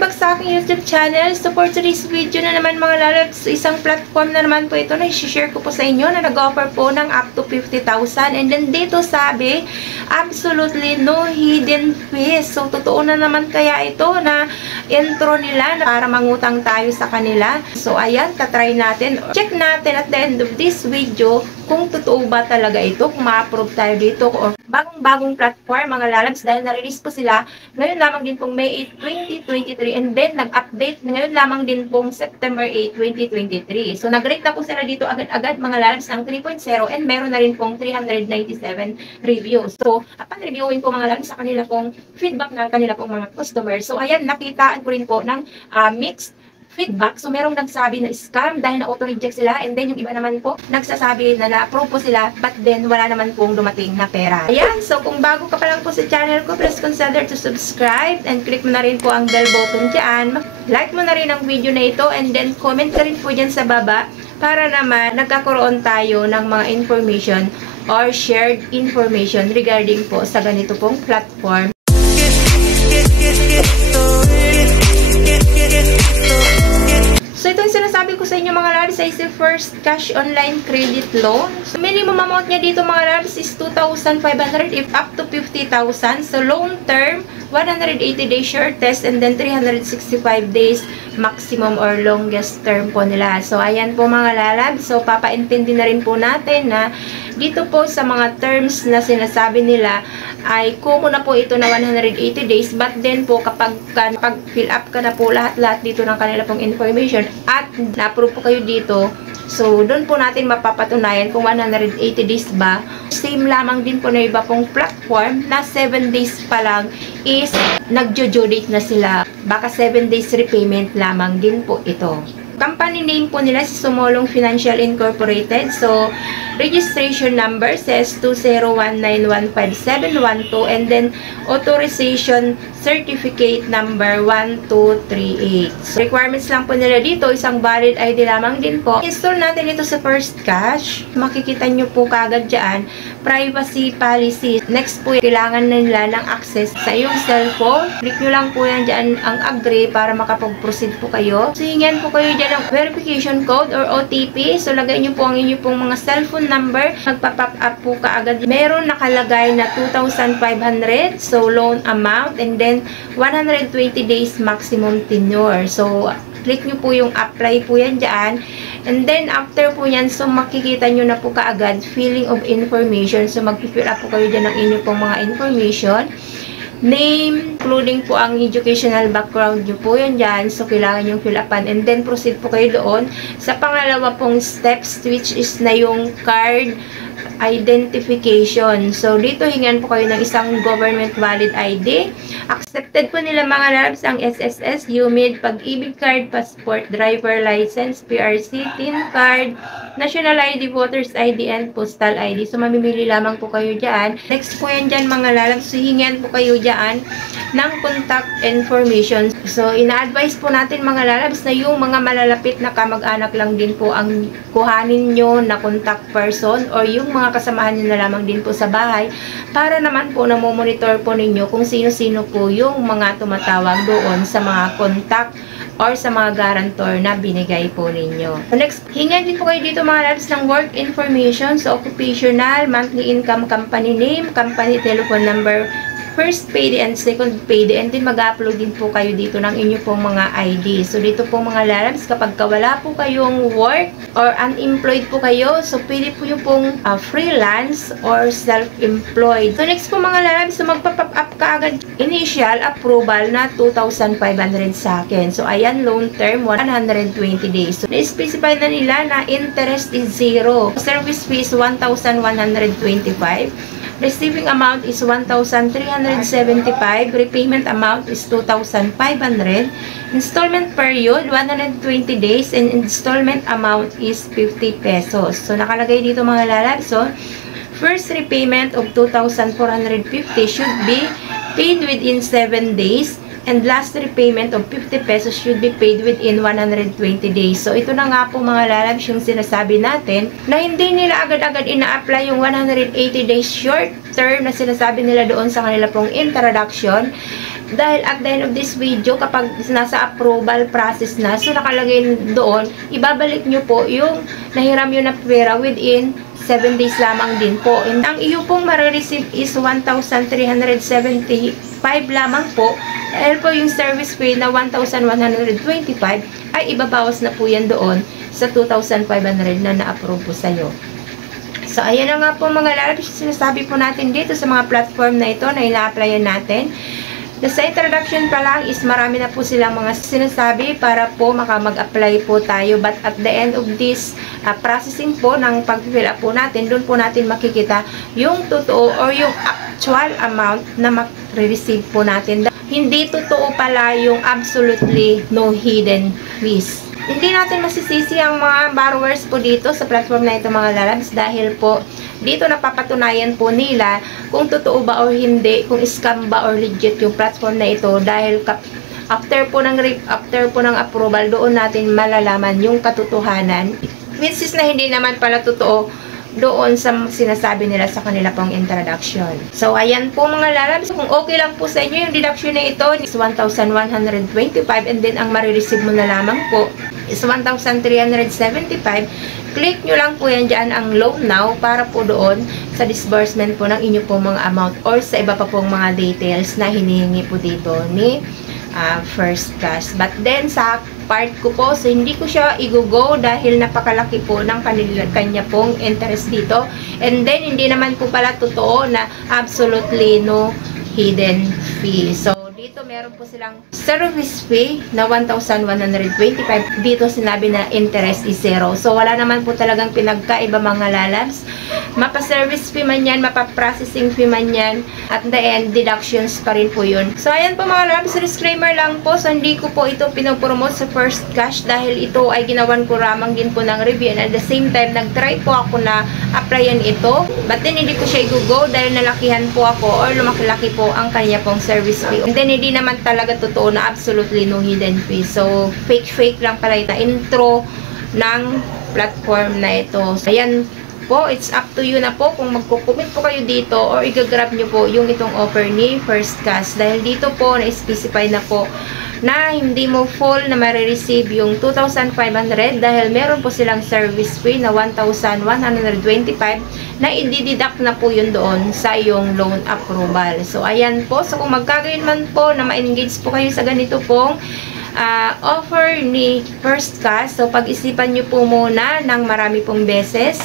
Welcome back sa aking YouTube channel. So for today's video na naman mga lalabs, isang platform na naman po ito na i-share ko po sa inyo na nag-offer po ng up to 50,000. And then dito sabi, absolutely no hidden fees. So totoo na naman kaya ito na intro nila na para mangutang tayo sa kanila. So ayan, tatry natin. Check natin at the end of this video kung totoo ba talaga ito, kung ma-approve tayo dito o bagong platform mga lalabs dahil na-release po sila ngayon lamang din pong May 8, 2023 and then nag-update ngayon lamang din pong September 8, 2023. So nag-rate na po sila dito agad-agad mga lalabs ng 3.0 and meron na rin pong 397 reviews. So upon reviewing po mga lalabs sa kanila pong feedback ng kanila pong mga customers. So ayan, nakitaan ko rin po ng mixed feedback. So, merong nagsabi na scam dahil na-auto-reject sila and then yung iba naman po nagsasabi na na-approve po sila but then wala naman pong dumating na pera. Ayan, so kung bago ka pa lang po sa channel ko, please consider to subscribe and click mo na rin po ang bell button dyan. Like mo na rin ang video na ito and then comment ka rin po dyan sa baba para naman nagkakaroon tayo ng mga information or shared information regarding po sa ganito pong platform. So, ito yung sinasabi ko sa inyo mga lalabs is the first cash online credit loan. So, minimum amount niya dito mga lalabs is 2,500 if up to 50,000. So, loan term, 180 days shortest and then 365 days maximum or longest term po nila. So, ayan po mga lalabs. So, papaintindi na rin po natin na dito po sa mga terms na sinasabi nila ay kumo na po ito na 180 days but then po kapag fill up ka na po lahat-lahat dito ng kanila pong information at na-approve po kayo dito, so doon po natin mapapatunayan kung 180 days ba. Same lamang din po na iba pong platform na 7 days pa lang is nag-due date na sila. Baka 7 days repayment lamang din po ito. Company name po nila si Sumolong Financial Incorporated. So, registration number says 201915712 and then authorization certificate number 1238. So, requirements lang po nila dito, isang valid ID lamang din po. Install natin ito sa First Cash. Makikita nyo po kagad dyan, privacy policy. Next po, kailangan nila ng access sa iyong cellphone. Click nyo lang po yan dyan ang agree para makapag-proceed po kayo. So, hingan po kayo dyan ng verification code or OTP. So, lagay nyo po ang inyo pong mga cellphone number. Magpa-pop up po kaagad. Meron nakalagay na 2,500. So, loan amount and then 120 days maximum tenure. So, click nyo po yung apply po yan dyan. And then, after po yan, so makikita nyo na po kaagad filling of information. So, mag-fill up po kayo dyan ng inyo pong mga information. Name, including po ang educational background nyo po yan dyan. So, kailangan yung fill upan. And then, proceed po kayo doon. Sa pangalawa pong steps, which is na yung card identification. So, dito hingan po kayo ng isang government valid ID. Accepted po nila mga labs ang SSS, UMID, Pag-ibig card, passport, driver license, PRC, TIN card, national ID, voters ID, and postal ID. So, mamimili lamang po kayo dyan. Next po yan dyan mga lalabs. So, hingan po kayo dyan ng contact information. So, ina-advise po natin mga lalabs na yung mga malalapit na kamag-anak lang din po ang kuhanin nyo na contact person or yung mga kasamahan nyo na lamang din po sa bahay para naman po na monitor po ninyo kung sino-sino po yung mga tumatawag doon sa mga contact or sa mga guarantor na binigay po ninyo. So next, hingan din po kayo dito mga labs ng work information. So occupational, monthly income, company name, company telephone number, first payday and second payday, and then mag-upload din po kayo dito ng inyo pong mga ID. So, dito po mga lalabs, kapag wala po kayong work or unemployed po kayo, so pwede po yung pong freelance or self-employed. So, next po mga lalabs, so magpa-pop up ka agad initial approval na 2,500 sa akin. So, ayan, loan term, 120 days. So, na-specify na nila na interest is 0. Service fee is 1,125. Receiving amount is 1,375. Repayment amount is 2,500. Installment period, 120 days. And installment amount is 50 pesos. So, nakalagay dito mga lalabs. So, first repayment of 2,450 should be paid within 7 days. And last repayment of 50 pesos should be paid within 120 days. So, ito na nga po mga lalabs yung sinasabi natin na hindi nila agad-agad ina-apply yung 180 days short term na sinasabi nila doon sa kanila pong introduction. dahil at the end of this video, kapag nasa approval process na, so nakalagay doon, ibabalik nyo po yung nahiram nyo na pera within 7 days lamang din po. And ang iyo pong marireceive is 1,375 lamang po. Dahil po yung service fee na 1,125 ay ibabawas na po yan doon sa 2,500 na na-approve po sa'yo. So, ayan na nga po mga lalabs, sinasabi po natin dito sa mga platform na ito na ina-applyan natin. Sa introduction pa lang is marami na po silang mga sinasabi para po mag-apply po tayo. But at the end of this processing po ng pag-fill up po natin, doon po natin makikita yung totoo or yung actual amount na ma-receive po natin. Hindi totoo pala yung absolutely no hidden fees. Hindi natin masisisi ang mga borrowers po dito sa platform na ito mga lalabs dahil po dito napapatunayan po nila kung totoo ba o hindi, kung scam ba or legit yung platform na ito dahil after po ng approval doon natin malalaman yung katotohanan which is na hindi naman pala totoo doon sa sinasabi nila sa kanila pong introduction. So, ayan po mga lalabs. Kung okay lang po sa inyo yung deduction na ito is 1,125 and then ang marireceive mo na lamang po is 1,375. Click nyo lang po yan dyan ang loan now para po doon sa disbursement po ng inyo pong mga amount or sa iba pa pong mga details na hinihingi po dito ni First Cash. But then sa part ko po, so hindi ko siya i-go dahil napakalaki po ng kanya pong interest dito. And then hindi naman po pala totoo na absolutely no hidden fee. So dito meron po silang service fee na 1,125. Dito sinabi na interest is 0. So wala naman po talagang pinagkaiba mga lalabs. Mapa-service fee man yan, mapa-processing fee man yan. At the end, deductions pa rin po yun. So ayan po mga lalabs, disclaimer lang po. So hindi ko po ito pinopromote sa First Cash dahil ito ay ginawan ko ramang din po ng review. And at the same time, nag-try po ako na applyan ito. But then hindi ko siya i-go dahil nalakihan po ako or lumaki-laki po ang kanya pong service fee. And then hindi naman talaga totoo na absolutely no hidden fee. So fake lang pala ito. Intro ng platform na ito. So ayan po, it's up to you na po kung magko-commit po kayo dito or i-grab nyo po yung itong offer ni First Cash. Dahil dito po na-specify na po na hindi mo full na marireceive yung 2,500 dahil meron po silang service fee na 1,125 na i-deduct na po yun doon sa yung loan approval. So, ayan po. So, kung magkagayon man po na ma-engage po kayo sa ganito pong offer ni First Cash, so pag-isipan nyo po muna ng marami pong beses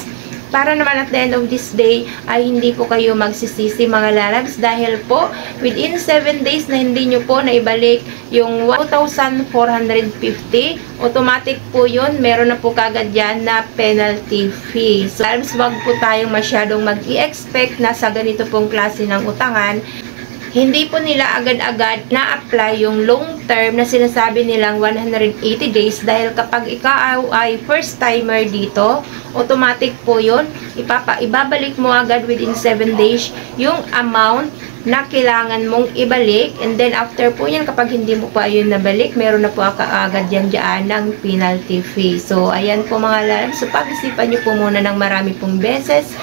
para naman at the end of this day ay hindi po kayo magsisisi mga lalabs dahil po within 7 days na hindi nyo po naibalik yung 2,450 automatic po yun, meron na po kagad yan na penalty fee. So lalabs, wag po tayong masyadong mag-i-expect na sa ganito pong klase ng utangan hindi po nila agad-agad na-apply yung long term na sinasabi nilang 180 days dahil kapag ikaw ay first timer dito, automatic po yun. Ibabalik mo agad within 7 days yung amount na kailangan mong ibalik. And then after po yan, kapag hindi mo pa yun nabalik, meron na po agad yan dyan ng penalty fee. So, ayan po mga lalabs. So, pag-isipan nyo po muna ng marami pong beses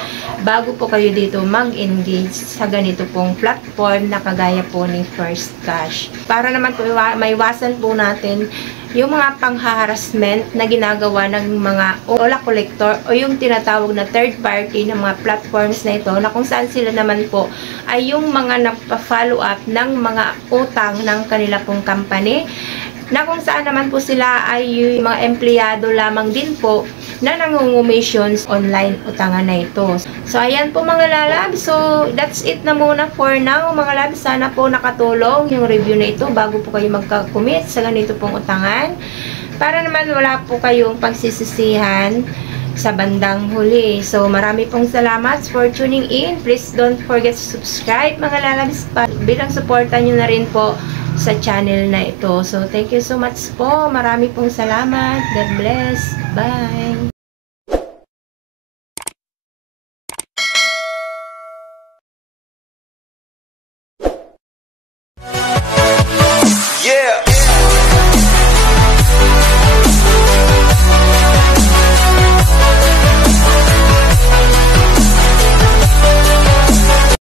bago po kayo dito mag-engage sa ganito pong platform na kagaya po ni First Cash. Para naman po maiwasan po natin yung mga pang-harassment na ginagawa ng mga OLA collector o yung tinatawag na third party ng mga platforms na ito na kung saan sila naman po ay yung mga nagpa-follow up ng mga utang ng kanila pong company na kung saan naman po sila ay yung mga empleyado lamang din po na nangungumissions online utangan na ito. So, ayan po mga lalabs. So, that's it na muna for now mga labs. Sana po nakatulong yung review na ito bago po kayo magka-commit sa ganito pong utangan. Para naman wala po kayong pagsisisihan sa bandang huli. So, marami pong salamat for tuning in. Please don't forget to subscribe mga lalabs. Bilang supportan nyo na rin po sa channel na ito. So, thank you so much po. Marami pong salamat. God bless. Bye. Yeah.